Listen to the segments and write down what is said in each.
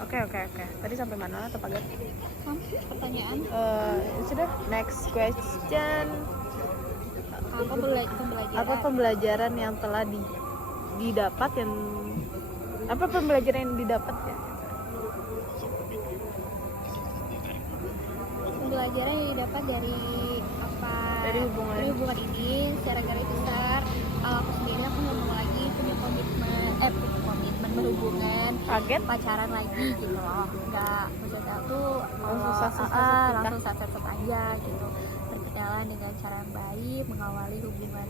Oke. Tadi sampai mana atau pagar? Pertanyaan Sudah. Next question. pembelajaran. Apa pembelajaran yang telah didapat yang apa pembelajaran yang didapat ya? Pembelajaran yang didapat dari apa? Dari hubungan ini secara garis besar. Aku sendiri aku nggak mau lagi punya komitmen berhubungan pacaran lagi gitu loh. Nggak, maksudnya aku langsung sat aja gitu, berkenalan dengan cara yang baik, mengawali hubungan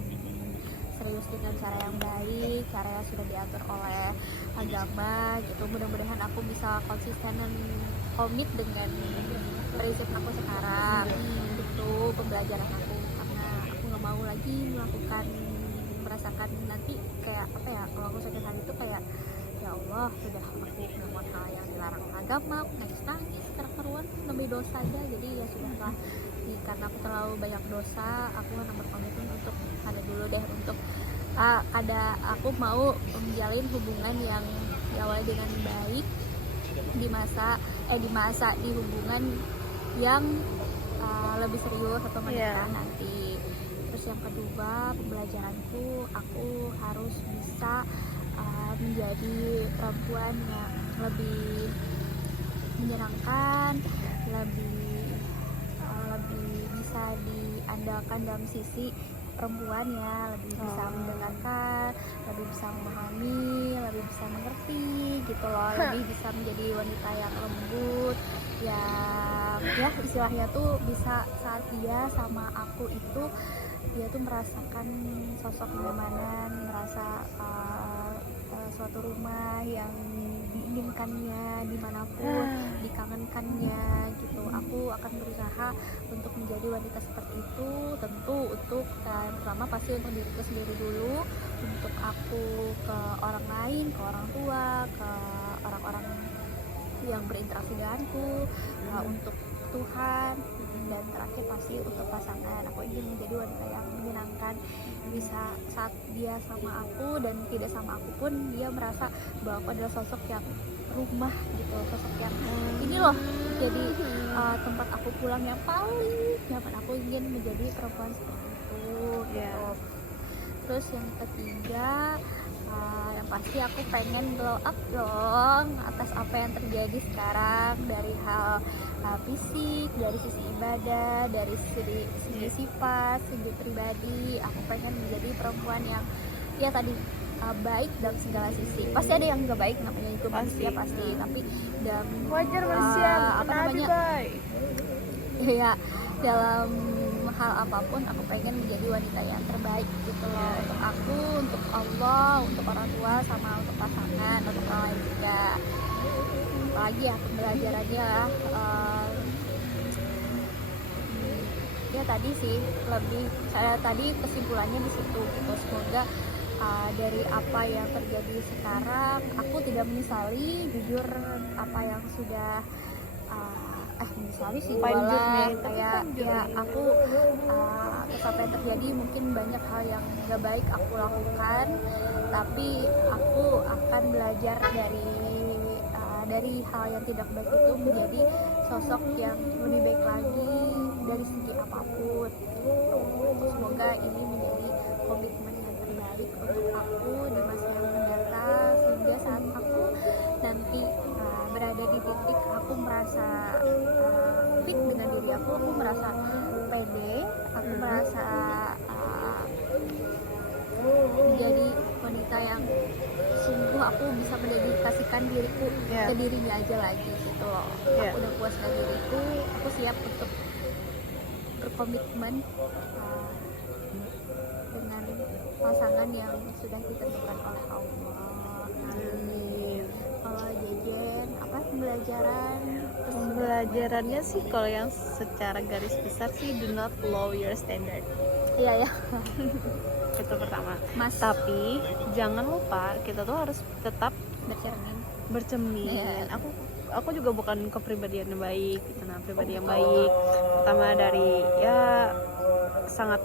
serius dengan cara yang baik, cara yang sudah diatur oleh agama gitu. Mudah-mudahan aku bisa konsisten dan komit dengan prinsip aku sekarang. Itu pembelajaran aku, karena aku nggak mau lagi merasakan nanti kayak apa ya, kalau aku sakit hati itu kayak ya Allah, sudah aku melakukan hal yang dilarang agama, aku nangis keruan demi dosa aja. Jadi ya sudahlah, karena aku terlalu banyak dosa, aku akan berkomitmen untuk ada dulu deh, untuk aku mau menjalin hubungan yang diawali dengan baik di hubungan yang lebih serius atau menikah nanti. Terus yang kedua, pembelajaranku, aku harus bisa menjadi perempuan yang lebih menyenangkan, lebih bisa diandalkan dalam sisi perempuan ya, lebih bisa mendengarkan, lebih bisa memahami, lebih bisa mengerti gitu loh, lebih bisa menjadi wanita yang lembut, yang ya istilahnya tuh bisa saat dia sama aku itu dia tuh merasakan sosok kenyamanan, merasa suatu rumah yang diinginkannya dimanapun, dikangenkannya gitu. Aku akan berusaha untuk menjadi wanita seperti itu, tentu untuk pertama pasti untuk diriku sendiri dulu, untuk aku ke orang lain, ke orang tua, ke orang-orang yang berinteraksi denganku, untuk Tuhan, dan terakhir pasti untuk pasangan. Aku ingin menjadi wanita yang menyenangkan, bisa saat dia sama aku dan tidak sama aku pun dia merasa bahwa aku adalah sosok yang rumah gitu, sosok yang ini loh jadi tempat aku pulang yang paling nyaman. Aku ingin menjadi perempuan seperti itu gitu. Terus yang ketiga, yang pasti aku pengen glow up dong atas apa yang terjadi sekarang, dari hal fisik, dari sisi ibadah, dari segi sifat, segi pribadi. Aku pengen menjadi perempuan yang ya tadi baik dalam segala sisi. Pasti ada yang nggak baik, namanya itu manusia pasti, tapi dalam Wajar manusia, apa namanya ya, dalam hal apapun aku pengen menjadi wanita yang terbaik gitu loh, untuk aku, untuk Allah, untuk orang tua, sama untuk pasangan, untuk orang lain juga. Apalagi ya pembelajarannya ya tadi sih, lebih saya tadi kesimpulannya di situ gitu. Semoga dari apa yang terjadi sekarang aku tidak menyesali, jujur apa yang sudah menyesali sih jualan kayak ya aku atas apa yang terjadi, mungkin banyak hal yang gak baik aku lakukan, tapi aku akan belajar dari hal yang tidak baik itu menjadi sosok yang lebih baik lagi dari segi apapun. Semoga ini menjadi komitmen yang terbaik untuk aku di masa yang mendatang, sehingga saat aku nanti berada di titik aku merasa fit dengan diri aku merasa pede, aku merasa menjadi wanita yang sungguh aku bisa mendedikasikan diriku ke dirinya aja lagi gitu loh. Aku udah puas dengan diriku, aku siap untuk berkomitmen dengan pasangan yang sudah ditentukan oleh Allah. Amin. Kalau Jejen, apa pembelajarannya sih kalau yang secara garis besar sih, do not lower your standard. Iya ya. Itu pertama. Tapi jangan lupa kita tuh harus tetap bercermin. Aku juga bukan kepribadian yang baik gitu, pribadi yang baik pertama dari ya sangat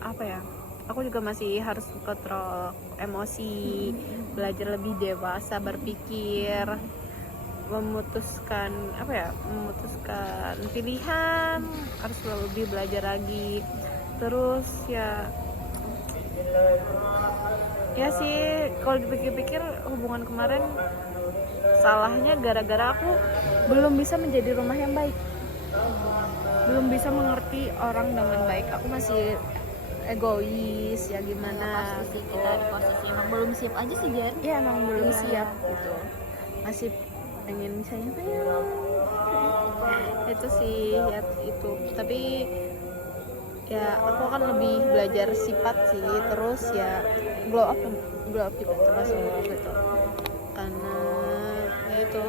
apa ya, aku juga masih harus kontrol emosi, belajar lebih dewasa berpikir, memutuskan pilihan harus lebih belajar lagi. Terus ya sih kalau dipikir-pikir hubungan kemarin salahnya gara-gara aku belum bisa menjadi rumah yang baik, belum bisa mengerti orang dengan baik. Aku masih egois ya gimana Pasti sih kita di posisi emang belum siap aja sih Jen. ya, emang belum Iya. siap gitu, masih pengen sayang itu sih ya itu. Tapi ya aku akan lebih belajar sifat sih, terus ya glow up juga termasuk gitu, karena ya itu,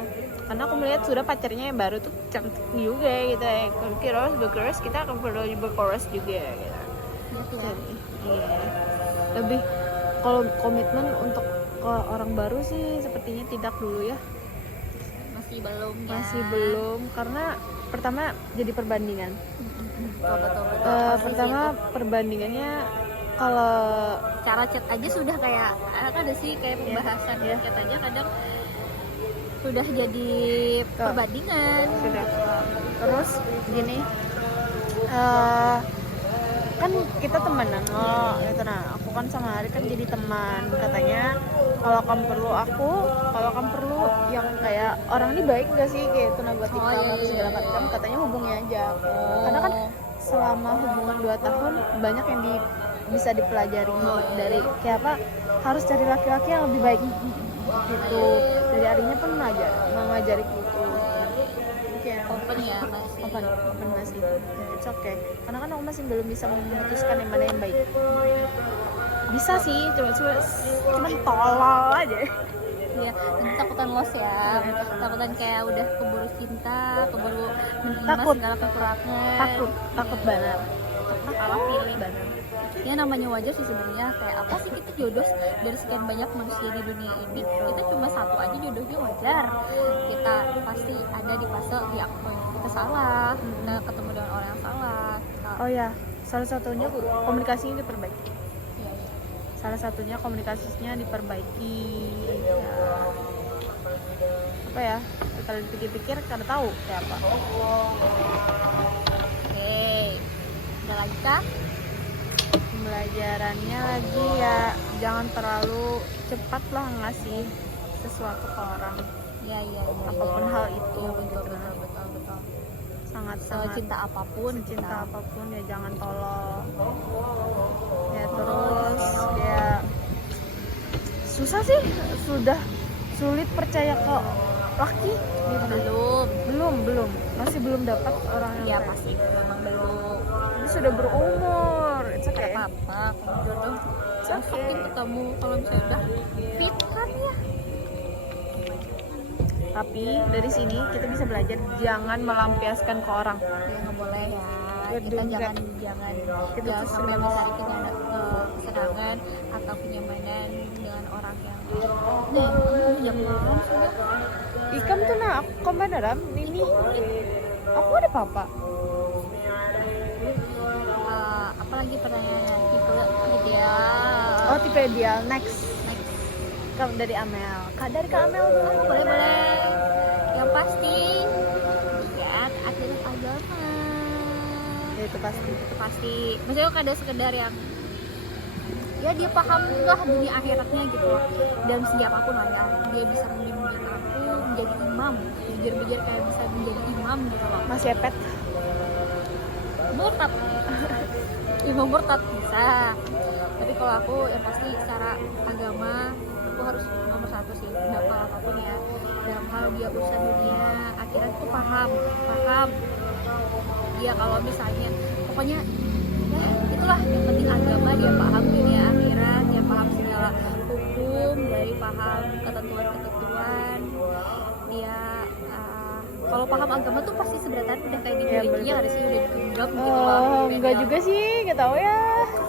karena aku melihat sudah pacarnya yang baru tuh cantik juga gitu ya. Berkeras kita akan perlu berkeras juga gitu. Gitu ya. Jadi, iya. Lebih kalau komitmen untuk ke orang baru sih sepertinya tidak dulu ya. Masih belum ya. Masih belum, karena pertama jadi perbandingan. Betul. Pertama perbandingannya kalau Cara chat aja sudah kayak ada sih kayak pembahasan Iya. chat aja kadang sudah jadi perbandingan. sudah, terus gini, kan kita temenan loh gitu. Nah aku kan sama Ari kan jadi teman, katanya kalau kamu perlu aku, kalau kamu perlu yang kayak orang ini baik gak sih kayak itu negatif Oh, iya, segala iya. macam, katanya hubungi aja. Karena kan selama hubungan 2 tahun banyak yang bisa dipelajari dari kayak apa, harus cari laki-laki yang lebih baik gitu. Dari Arinya pun mengajari gitu. Kayak Open ya masih. open masih, it's okay. Karena kan aku masih belum bisa memutuskan yang mana yang baik. Bisa sih, cuman tolol aja. Iya, nanti takutan lost ya. Takutan kayak udah keburu cinta, keburu menerima Takut. segala kekurangan. Takut banget. Takut salah pilih banget. Ya namanya wajar sih sebenarnya, kayak apa sih kita jodoh dari sekian banyak manusia di dunia ini, kita cuma satu aja jodohnya, wajar. Kita pasti ada di fase yang kita salah, kita ketemu dengan orang yang salah. Oh ya, salah satunya komunikasinya diperbaiki. Iya. Salah satunya komunikasinya diperbaiki. Ya, apa ya? Kalau dipikir-pikir karena tahu kayak apa. Oke, ada lagi kah? Pembelajarannya lagi ya, jangan terlalu cepat lah ngasih sesuatu ke orang, Iya. apapun hal itu. Betul. Sangat Secinta apapun, cinta apapun ya jangan tolong ya. Terus ya susah sih, sudah sulit percaya ke laki gitu. belum masih belum dapat orang yang Iya baik. pasti memang belum. Ini sudah berumur, it's okay. Gak apa-apa, kamu jodoh It's okay. mungkin ketemu kalau misalnya udah fit kan ya. Tapi dari sini kita bisa belajar jangan melampiaskan ke orang. Ya nggak boleh ya. Ya, Kita enggak. jangan Kita tuh sampai sudah- mencari kesenangan atau kenyamanan dengan orang yang nih jam malam sudah. Ikam tuh nah aku kombeneran ini aku ada papa. Apalagi pertanyaan tipe ideal. Oh tipe ideal. Next dari Amel. Dari Kak Amel dulu. Boleh. Yang pasti lihat aturan agama. Ya, itu pasti. Itu pasti. Maksudnya kada sekedar yang ya dia paham lah dunia akhiratnya gitu loh. Dan siapapun lah ya, dia bisa membimbing aku menjadi imam, belajar kayak bisa menjadi imam gitu loh. Mas Epet. Murtad. Imam murtad bisa. Tapi kalau aku yang pasti secara agama aku harus nomor satu sih dalam hal apapun ya, dalam hal dia urusan dunia akhirat itu paham dia. Kalau misalnya pokoknya ya itulah yang penting agama, dia paham dunia akhirat, dia paham segala hukum, dari paham ketentuan dia kalau paham agama tuh pasti sebenarnya udah kayak dimiliki ya, harus udah digenggam gitu loh. Enggak juga sih, nggak tahu ya.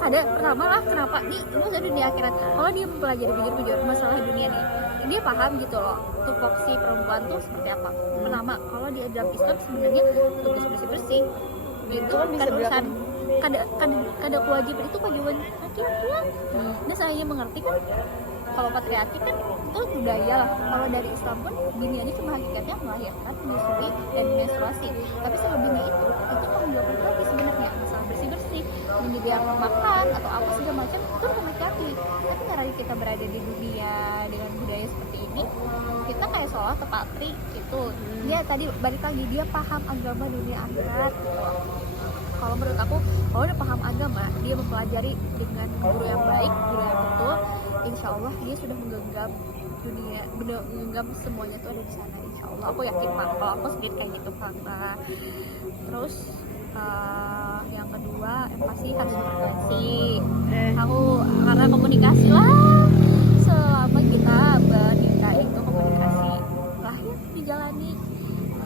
Ada pertama lah kenapa nih lu ada dunia akhirat, kalau dia mempelajari jujur masalah dunia nih dia paham gitu loh tupoksi perempuan tuh seperti apa. Pertama kalau dia dalam Islam sebenarnya tugas bersih itu kan bisa urusan kada kewajiban itu kewajiban laki-laki lah. Nah saya mengerti kan kalau patriarki kan itu budaya lah. Kalau dari Islam pun bini ini cuma hakikatnya melahirkan, menyusui, dan menstruasi. Tapi selebihnya itu tanggung jawab laki sebenarnya. Masalah bersih-bersih, menyediakan makan atau apa segala macam itu laki-laki. Tapi karena kita berada di dunia dengan budaya seperti ini, kita kayak seolah terpatri gitu. Dia tadi balik lagi, dia paham agama dunia akhirat gitu. Kalau menurut aku, kalau udah paham agama, dia mempelajari dengan guru yang baik, guru yang betul, insya Allah dia sudah menggenggam dunia, menggenggam semuanya tuh ada di sana. Insya Allah, aku yakin Pak. Kalau aku sendiri kayak gitu Pak. Terus yang kedua, empati harus berkomunikasi. Aku karena komunikasi lah, selama kita bernikah itu komunikasi lah ya dijalani.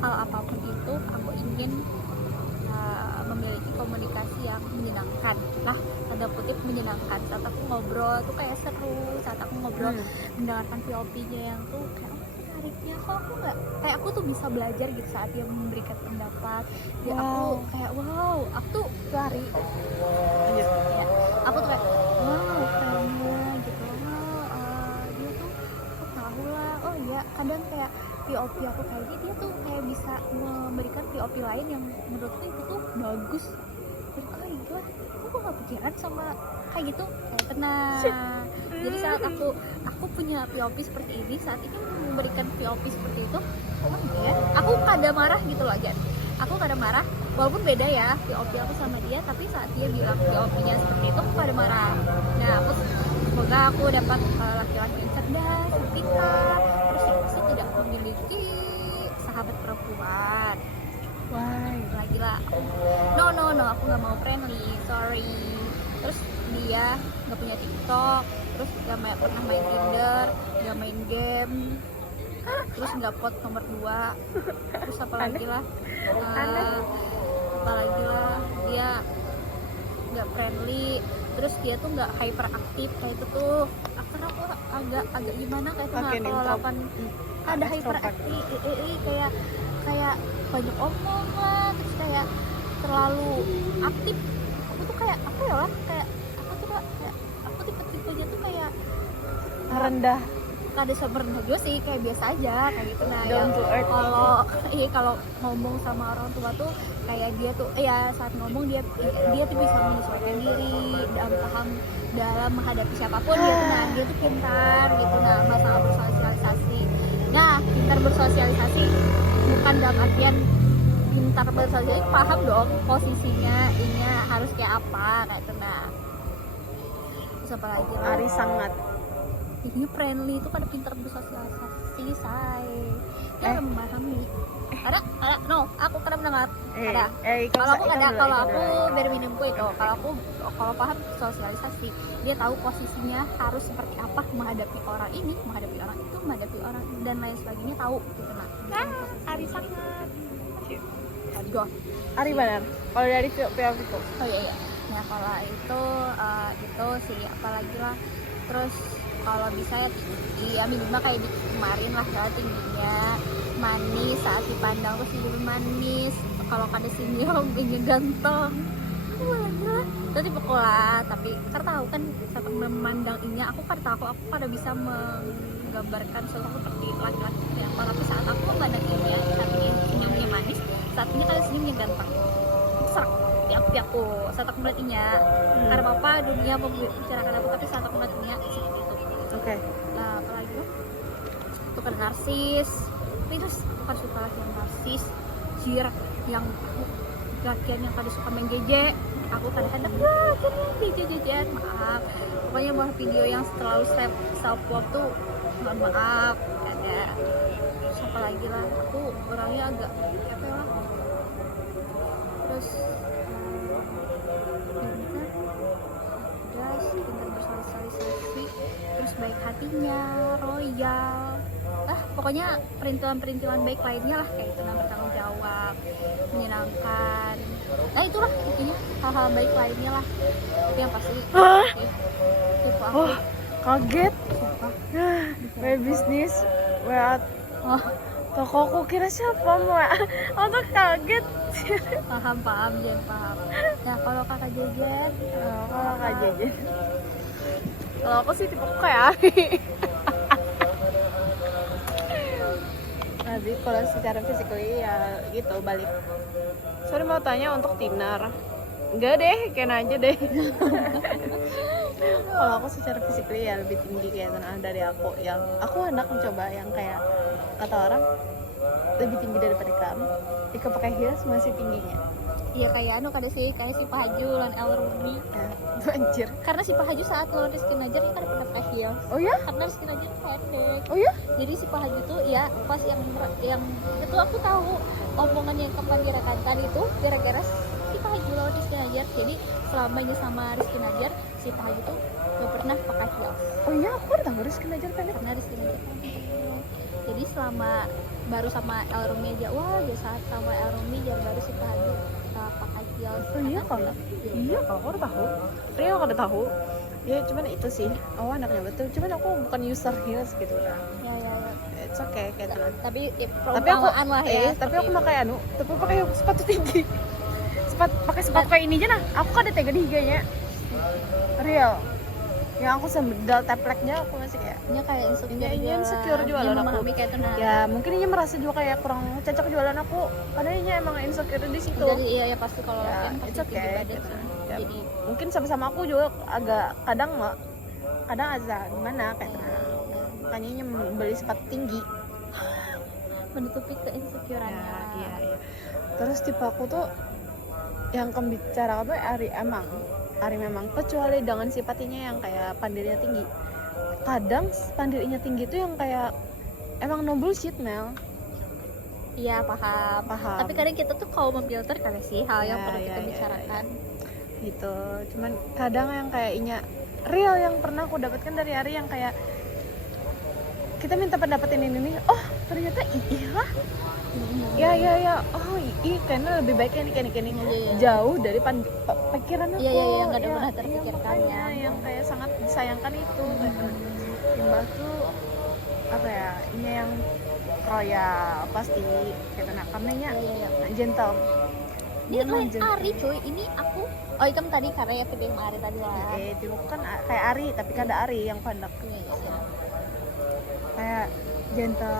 Hal apapun itu, aku ingin memiliki komunikasi yang menyenangkan lah, tanda kutip menyenangkan. Saat aku ngobrol tuh kayak seru, saat aku ngobrol mendengarkan POV-nya yang tuh kayak menariknya, kok aku nggak kayak aku tuh bisa belajar gitu saat dia memberikan pendapat ya. Aku kayak wow, aku tuh cari ya, aku tuh kayak wow kerennya gitu. Dia tuh aku tahu lah, oh iya kadang kayak POV aku kayak dia tuh kayak bisa memberikan POV lain yang menurutku itu tuh bagus. Jadi oh iya, aku gak pikiran sama kayak gitu, kayak tenang. Jadi saat aku punya POV seperti ini, saat ini memberikan POV seperti itu, oh iya, aku kadang marah gitu loh Jan. Aku kadang marah, walaupun beda ya POV aku sama dia, tapi saat dia bilang POV-nya seperti itu, aku kadang marah. Nah, semoga aku dapat laki-laki yang cerdas, yang pintar, terus yang pasti tidak memiliki sahabat perempuan. Wah, lagi lah. No, aku nggak mau friendly, sorry. Terus dia nggak punya TikTok, terus nggak pernah main Tinder, nggak main game, terus nggak pot nomor 2. Terus apalagi lah, dia nggak friendly, terus dia tuh nggak hyperaktif kayak itu tuh. Karena aku agak gimana kayak itu kalau 8 ada hyperaktif, kayak banyak omong lah, terus kayak terlalu aktif. Aku tuh kayak aku ya lah, kayak aku tipe-tipenya tuh kayak rendah. Kada sebenarnya juga sih, kayak biasa aja kayak gitu. Nah, Down to earth. Kalau ngomong sama orang tua tuh kayak dia tuh saat ngomong dia tuh bisa menyesuaikan diri dalam menghadapi siapapun gitu. Nah, dia tuh pintar gitu. Nah, masalah bersosialisasi. Nah, pintar bersosialisasi bukan dalam artian pintar bersosialisasi, paham dong posisinya ini harus kayak apa kayak itu. Nah, terus apa lagi? Ari sangat ini friendly itu pada pintar bersosialisasi, saya memahami. Ada no, aku kadang mendengar ada. Kalau aku dari minumku itu, kalau paham sosialisasi, dia tahu posisinya harus seperti apa menghadapi orang ini, menghadapi orang itu, menghadapi orang dan lain sebagainya, tahu gitu. Nah, Ari sangat. aduh, Ari benar. Kalau dari POV itu. oh iya. Nah, kalau itu sih apalagi lah. Terus kalau bisa ya minimal kayak di kemarin lah, saat tingginya manis, saat dipandang tuh senyum manis, kalau kada senyum ingin ganteng. Itu tipe lah, tapi karena tahu kan saat memandang ini aku kada bisa menggambarkan sosok seperti laki-laki yang tapi saat aku memandang ini, saat ini senyumnya manis, saat ini kada senyumnya ganteng, serak di aku saat aku melihatnya. Karena apa dunia membicarakan aku, tapi saat aku melihatnya seperti itu. Oke. Nah, apalagi itu kan narsis, terus bukan suka laki yang narsis, jirak yang laki yang kada suka main GJ. Aku kadang-kadang GJ, maaf. Pokoknya mau video yang terlalu self love tuh mohon maaf. Ada siapa lagi lah, aku orangnya agak apa ya lah. Terus pintar bersosialisasi, terus baik hatinya, royal, pokoknya perintilan baik lainnya lah kayak itu. Nah, bertanggung jawab, menyenangkan, nah itulah intinya hal-hal baik lainnya lah, itu yang pasti tipe aku. Kaget. My business at tokoku kira siapa mbak? Aku kaget. Paham jangan paham. Nah, kalau kakak Jejen Kalau aku sih tipe kayak Ari. Nanti kalau secara physically ya gitu balik. Sorry mau tanya untuk Tinar. Enggak deh, Ken aja deh. Kalau aku secara physically ya lebih tinggi kayak dari aku. Yang aku hendak mencoba yang kayak kata orang lebih tinggi daripada kamu. Jika pakai heels masih tingginya. Iya kayak kayak si Pak Haju lan El Rumi. Ya, anjir. Karena si Pak Haju saat lawan Rizky Najar dia kan pernah pakai heels. Oh ya? Karena Rizky Najar pendek. Oh ya? Jadi si Pak Haju tuh ya pas yang itu aku tahu omongannya yang kapan direkankan itu gara-gara si Pak Haju lawan Rizky Najar. Jadi selamanya sama Rizky Najar si Pak Haju tuh gak pernah pakai heels. Oh iya, aku udah tahu Rizky Najar pendek. Karena Rizky Najar pendek. Jadi selama baru sama El Rumi aja, wah ya saat sama El Rumi jangan baru si Pak Haju pakai heels. Oh iya kalau iya kalau aku udah tahu. Rio aku udah tahu. Ya cuman itu sih. Oh anaknya betul. Cuman aku bukan user heels gitu kan. Ya. It's okay kayak gitu. Tapi Tapi aku lah ya. tapi aku pakai tapi pakai sepatu tinggi. Pakai sepatu kayak ini aja nah. Aku kan ada tega di higanya. Real. Yang aku sembedal tepleknya aku masih kayak Kayak insecure jualan aku. Memahami kayak itu nah. Ya mungkin dia merasa juga kayak kurang cocok jualan aku. Padahal dia emang insecure di situ. Jadi iya ya pasti kalau Ya, latihan pasti it's okay, tinggi badan gitu. sih. Ya, Jadi mungkin sama-sama aku juga agak kadang agak gimana kayak makanya beli sepatu tinggi. menutupi keinsecureannya. Iya. Terus tipe aku tuh yang bicara apa Ari memang kecuali dengan sifatnya yang kayak pandirinya tinggi. Kadang pandirinya tinggi tuh yang kayak emang no bullshit Mel. Iya paham. Tapi kadang kita tuh kalau memfilter kali sih hal yang perlu kita bicarakan. Gitu. Cuman kadang yang kayaknya real yang pernah aku dapatkan dari Ari yang kayak kita minta pendapatin ini, oh ternyata iya. Ya. Oh karena lebih baik ini. Iya. Jauh dari pikiran aku. Iya, nggak ada pernah terpikirkannya. Yang kayak sangat disayangkan itu. Timbal tuh apa ya? Ini yang kalau ya pasti karena karenanya gentle. Ini lain Ari cuy. Ini aku. Oh itu tadi karena ya video sama Ari tadi lah. Itu kan kayak Ari tapi kan ada Ari yang pandang. Iya. Kayak gentle.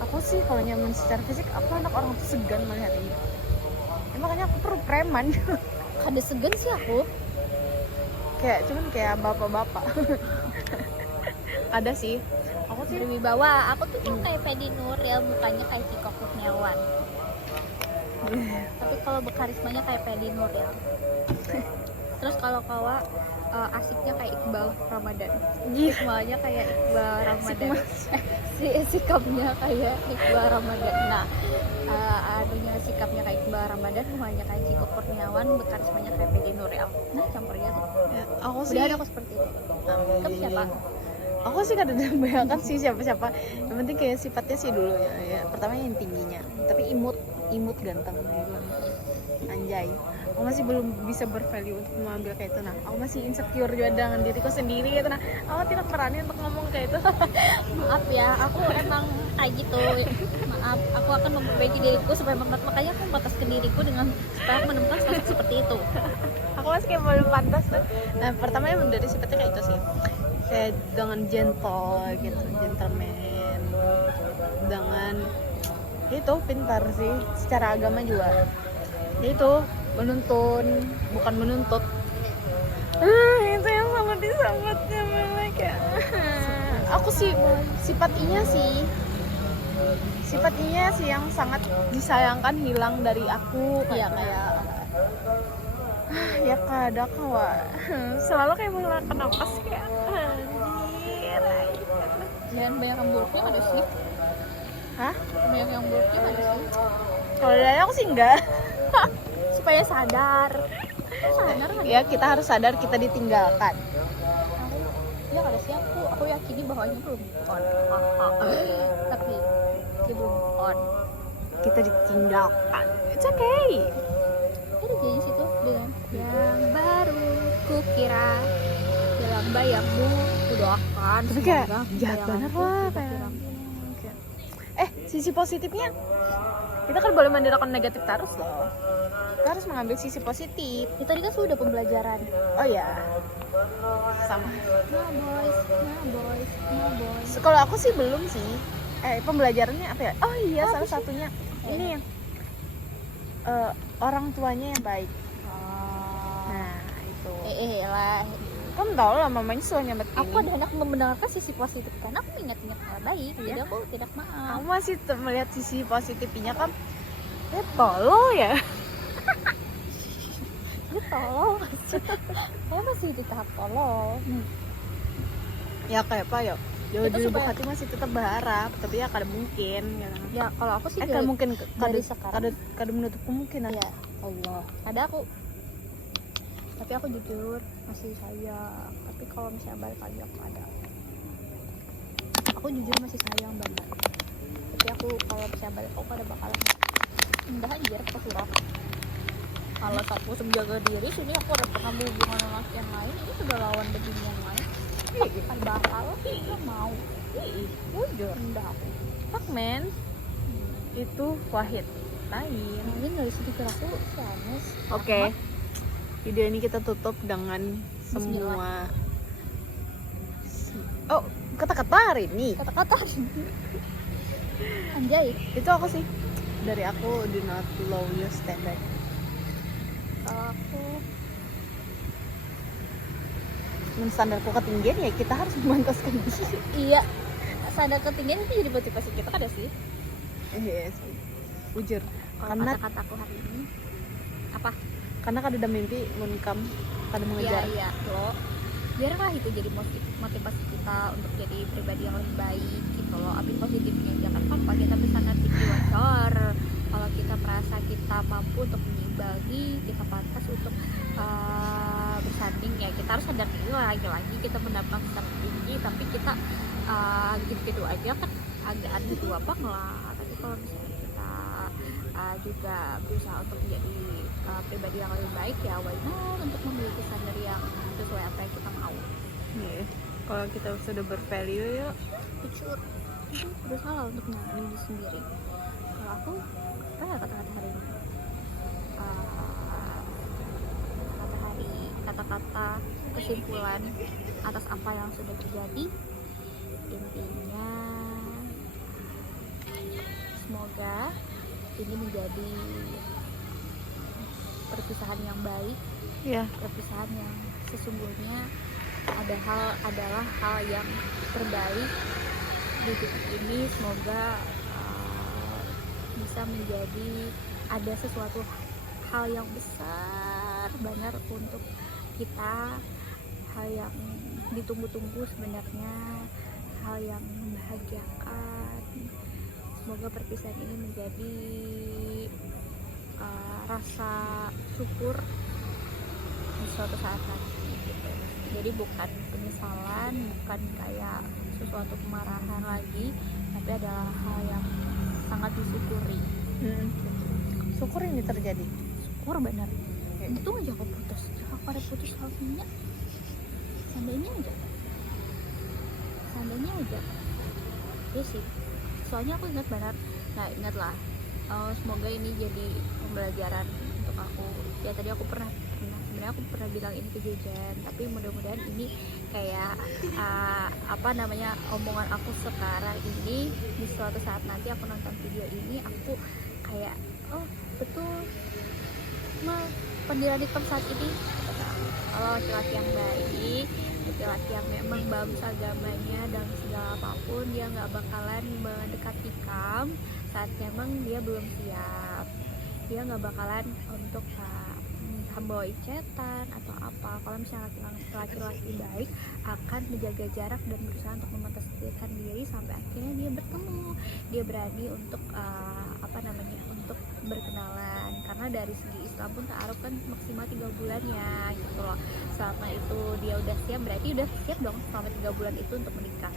Aku sih kalau nyaman secara fisik aku anak orang tuh segan melihat ini. Makanya aku perlu preman. Kada segan sih aku. Cuman kayak bapak-bapak. Ada sih. Aku sih Berwibawa. Aku tuh kayak Pedi Nuril, mukanya kayak Ciko Kurniawan. Tapi kalau berkarismanya kayak Pedi Nuril. Terus kalau kawa asiknya kayak Iqbal Ramadan. Semuanya kayak Iqbal Ramadan. Sikapnya kayak Iqbal Ramadan. Nah, sikapnya kayak Iqbal Ramadan, semuanya kayak Ciko Kurniawan, berkarismanya kayak Pedi Nuril. Nah, campurnya tuh. Ya, aku sih. Udah aku seperti itu. Kamu siapa? Aku sih kadang bayangkan sih siapa. Yang penting kayak sifatnya sih dulu ya. Pertama yang tingginya, tapi imut ganteng gitu. Anjay. Aku masih belum bisa bervalue untuk mengambil kayak itu. Nah, aku masih insecure juga dengan diriku sendiri gitu. Nah, aku tidak berani untuk ngomong kayak itu. Maaf ya, aku emang kayak gitu. Maaf, aku akan memperbaiki diriku supaya makanya aku membataskan diriku dengan supaya aku menemukan sosok seperti itu. Aku masih kayak belum pantas tuh. Nah, pertama yang dari sifatnya kayak itu sih. Kayak dengan gentle gitu, gentleman. Dengan itu pintar sih, secara agama juga. Itu bukan menuntut. Itu yang sangat disambutnya mereka. Aku sih sifatnya sih yang sangat disayangkan hilang dari aku kayak ya kada kawa selalu kayak mengeluarkan napas kayak anjir. Jangan banyak yang buruknya ada sih. Hah? Banyak yang buruknya ada sih. Kalau dari aku sih enggak. Supaya sadar kan? Ya kita harus sadar kita ditinggalkan. Ya kada sih aku yakini bahwa ini belum on. Tapi dia belum on. Kita ditinggalkan. It's okay. Ada jadi situ dengan yang baru kukira dalam bayangmu kudoakan. Tapi kayak jahat banget lah kayak. Sisi positifnya Kita kan boleh mendirahkan negatif terus loh. Kita harus mengambil sisi positif. Ya, tadi kan sudah pembelajaran. Oh ya, sama. Nah boys. Kalau aku sih belum sih. Pembelajarannya apa ya? Oh iya, salah satunya ini yang orang tuanya yang baik. Nah itu. Lah. Kamu tau lah mamanya selalu nyampe Aku ada anak membenarkan sisi positif kan. Aku ingat-ingat hal baik. Iya. Jadi aku tidak maaf. Kamu masih melihat sisi positifnya kan? Tolol ya. Dia tolol. Saya masih di tahap tolol. Ya kayak apa ya? Jauh Kita di lubuk supaya- hati masih tetap berharap, tapi ya kadang mungkin. Ya kalau aku sih Kadang mungkin dari sekarang. kadang menutup kemungkinan. Ya Allah. Ada aku. Tapi aku jujur masih sayang. Tapi kalau misalnya balik lagi aku ada. Aku jujur masih sayang banget. Tapi aku kalau misalnya balik aku ada bakalan indah anjir kesurap. Kalau aku menjaga diri sini aku udah pernah berhubungan sama laki yang lain, ini sudah lawan begini yang lain. Bukan bakal, nggak mau. Jujur indah aku. Fuck man. Itu Wahid lain. Nah, ini dari sedikit aku Sanes. Oke. Video ini kita tutup dengan semua Oh, kata-kata hari ini. Kata-kata. Anjay. Itu aku sih. Dari aku, do not lower your standard. Kalau aku Standarku ketinggian ya kita harus memantaskan diri. iya sadar ketinggian itu jadi motivasi kita kan sih. Yes. Ujur. Kalau Karena kata-kataku hari ini apa? karena kada ada mimpi munkam kada mengejar. Iya lo biarlah itu jadi motivasi kita untuk jadi pribadi yang lebih baik gitu loh. Ambil positifnya, jangan apa kita bisa nanti wajar. Kalau kita merasa kita mampu untuk mengimbangi, kita pantas untuk bersanding, ya kita harus sadar diri lagi-lagi kita mendapatkan status tinggi tapi kita gitu-gitu aja kan agak ada dua bang lah. Tapi kalau misalnya kita juga berusaha untuk menjadi pribadi yang lebih baik, ya why not untuk memiliki standar yang sesuai apa yang kita mau. Iya. Kalau kita sudah bervalue ya Jujur berusaha untuk menangani diri sendiri. Kalau aku apa ya kata-kata hari ini, kata-kata kesimpulan atas apa yang sudah terjadi, intinya semoga ini menjadi perpisahan yang baik, ya. perpisahan yang sesungguhnya adalah hal yang terbaik di titik ini. Semoga bisa menjadi ada sesuatu hal yang besar banget untuk kita, hal yang ditunggu-tunggu sebenarnya, hal yang membahagiakan. Semoga perpisahan ini menjadi rasa syukur di suatu saat nanti gitu. Jadi bukan penyesalan, bukan kayak sesuatu kemarahan lagi, tapi adalah hal yang sangat disyukuri. Syukur ini terjadi. Syukur benar. Untung aja aku putus. Jika aku ada putus halnya, seandainya aja. Ya sih. Soalnya aku ingat banget. Nah ingatlah. Semoga ini jadi pembelajaran untuk aku. Ya tadi aku sebenarnya aku pernah bilang ini ke Jejan, tapi mudah-mudahan ini kayak omongan aku sekarang ini di suatu saat nanti aku nonton video ini aku kayak oh betul pendidikan hitam saat ini kalau laki-laki yang baik, laki-laki yang memang bagus agamanya dan segala apapun, dia nggak bakalan mendekati kamu saat memang dia belum siap. Dia nggak bakalan untuk membawa chatan atau apa. Kalau misalnya laki-laki baik akan menjaga jarak dan berusaha untuk memantapkan diri sampai akhirnya dia bertemu, dia berani untuk untuk berkenalan. Karena dari segi Islam pun ta'aruf kan maksimal 3 bulan ya gitu loh. Selama itu dia udah siap, berarti udah siap dong selama 3 bulan itu untuk menikah.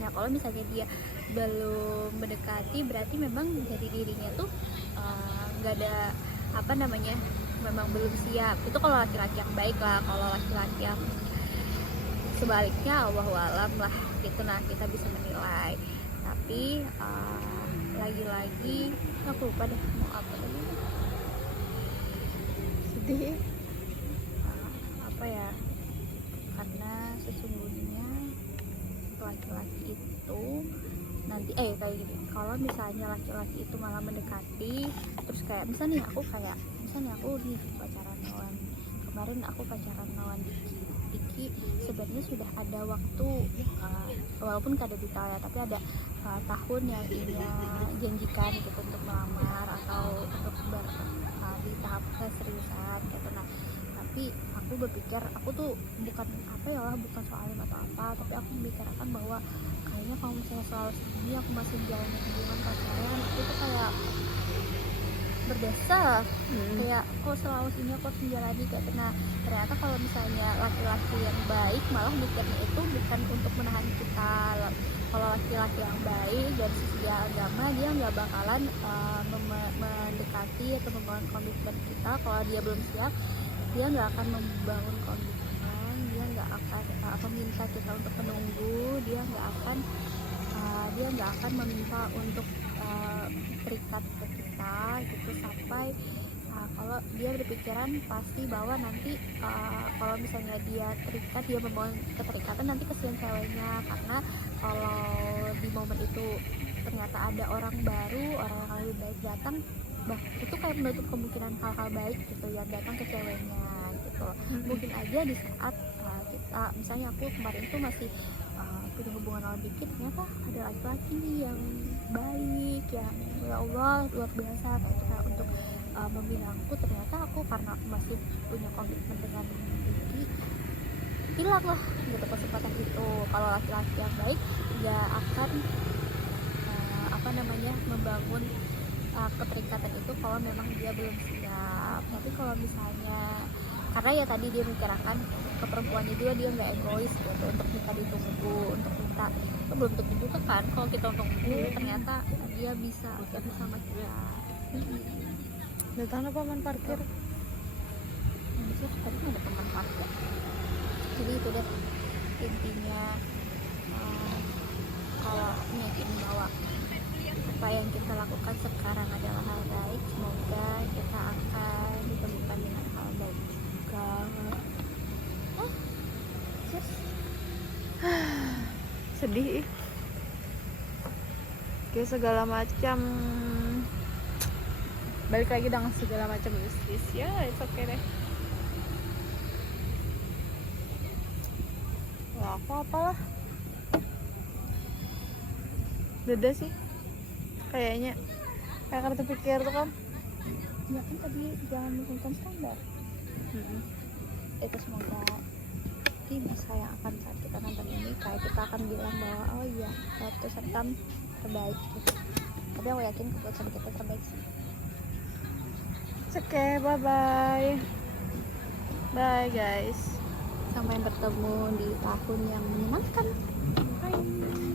Nah kalau misalnya dia belum mendekati, berarti memang dari dirinya tuh nggak ada memang belum siap. Itu kalau laki-laki yang baik lah. Kalau laki-laki yang sebaliknya Allahu alam lah gitu, nah kita bisa menilai. Tapi lagi-lagi aku lupa deh mau apa tadi. Sedih. Apa ya, karena sesungguhnya laki-laki itu nanti kayak gini, kalau misalnya laki-laki itu malah mendekati terus kayak misalnya aku nih pacaran lawan kemarin, aku pacaran lawan Diki sebenarnya sudah ada waktu, walaupun gak ada detail ya, tapi ada tahun yang dia janjikan gitu untuk melamar atau untuk di tahap keseriusan gitu. Nah tapi aku berpikir, aku tuh bukan bukan soalnya atau apa, tapi aku membicarakan bahwa kayaknya kalau misalnya selalu segini aku masih menjalani hubungan pacaran, aku tuh kayak berdosa. Kayak kok selalu sini aku harus menjalani kayak nah ternyata kalau misalnya laki-laki yang baik malah mikirnya itu bukan untuk menahan kita. Kalau laki-laki yang baik dari sisi agama, dia nggak bakalan mendekati atau membangun komitmen kita. Kalau dia belum siap, dia nggak akan membangun komitmen, dia nggak akan meminta kita untuk menunggu, dia nggak akan meminta untuk terikat ke kita gitu, sampai kalau dia berpikiran pasti bahwa nanti kalau misalnya dia terikat, dia membangun keterikatan, nanti kesian ceweknya. Karena kalau di momen itu ternyata ada orang baru, orang yang lebih baik datang, itu kayak menutup kemungkinan hal-hal baik gitu yang datang ke ceweknya gitu. Mungkin aja di saat kita, misalnya aku kemarin tuh masih punya hubungan lawan dikit, ternyata ada laki-laki yang baik, yang ya Allah luar biasa kayak itu, kayak untuk membinangku. Ternyata aku karena aku masih punya komitmen dengan Diki, hilang lah gitu kesempatan itu. Kalau laki-laki yang baik nggak akan membangun keterikatan itu kalau memang dia belum siap. Tapi kalau misalnya, karena ya tadi dia memikirkan ke perempuannya juga, dia nggak egois gitu untuk minta ditunggu, untuk minta itu belum tentu juga kan kalau kita tunggu ternyata dia bisa sama kita. Datang apa man parkir? Bisa tadi ada teman parkir. Jadi itu deh intinya, kalau meyakin bahwa apa yang kita lakukan sekarang adalah hal baik, semoga kita akan ditemukan dengan hal baik juga. Sedih. Kayak segala macam, balik lagi dengan segala macam bisnis ya, it's okay deh. Wah, aku apalah, beda sih kayaknya, kayak kartu pikir tuh kan. Ya kan tadi jangan menurunkan standar. Itu semoga di masa yang akan saat kita nonton ini kayak kita akan bilang bahwa oh iya waktu Sertam terbaik gitu. Tapi aku yakin keputusan kita terbaik sih. Oke, bye guys, Sampai bertemu di tahun yang menyenangkan. Bye.